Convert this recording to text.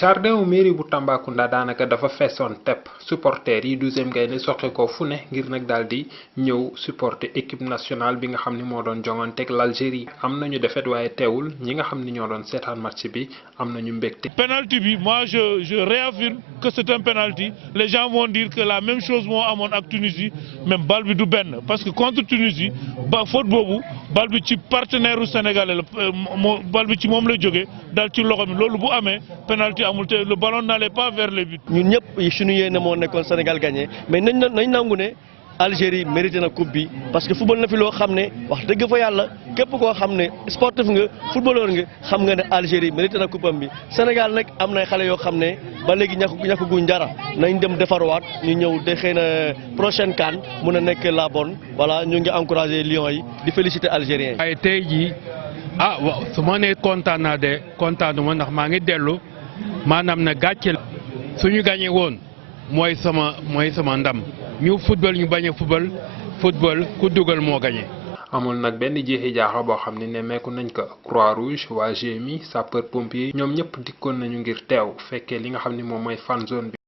jardin wu mairie bu Tambacounda daanaka dafa feesoon tepp supporters yi 12e Gaïndé soxe ko fu ne ngir nag daal di ñëw supporter équipe nationale bi nga xam ni moo doon jonganteeg l'Algérie am nañu defet waaye teewul ñi nga xam ni ñoo doon seetaan match bi am nañu mbégte. Penalty bi moi je réaffirme que c'est un penalty les gens vont dire que la même chose moo amoon ak Tunisie même bal bi du benn parce que contre Tunisie ba faute boobu bal bi ci partenaire u sénégalais la bal bi ci moom la jógee dal ci loxo mi loolu bu amee penalty amul te le ballon n'allait pas vers les buts. ñun ñëpp suñu yéene moo nekkoon Sénégal gagné mais nañ nangu ne Algérie mérité na coupe bi parce que football na fi loo xam ne wax dëgg fa yàlla képp koo xam ne sportif nga footballeur nga xam nga ne Algérie mérité na coupe am bi Sénégal nag am na xale yoo xam ne ba léegi ñàkk guñ dara nañ dem defarwaat ñu ñëw de xëy na prochaine CAN mun a nekk la bonne voilà ñu ngi encouragé Lions yi di féliciter Algériens yi. waaye tey jii waaw su ma nee kontaan naa de kontaanuma ndax maa ngi dellu maanaam na gàcce suñu gagné woon mooy sama ndam ñu football ñu bañ a football ku dugal moo gagné. amul nag benn jeexi jaaxa boo xam ne nemmeeku nañ ko Croix Rouge waa GMI sapeur pompier ñoom ñëpp dikkoon nañu ngir teew fekkee li nga xam ni moom mooy fan zone bi.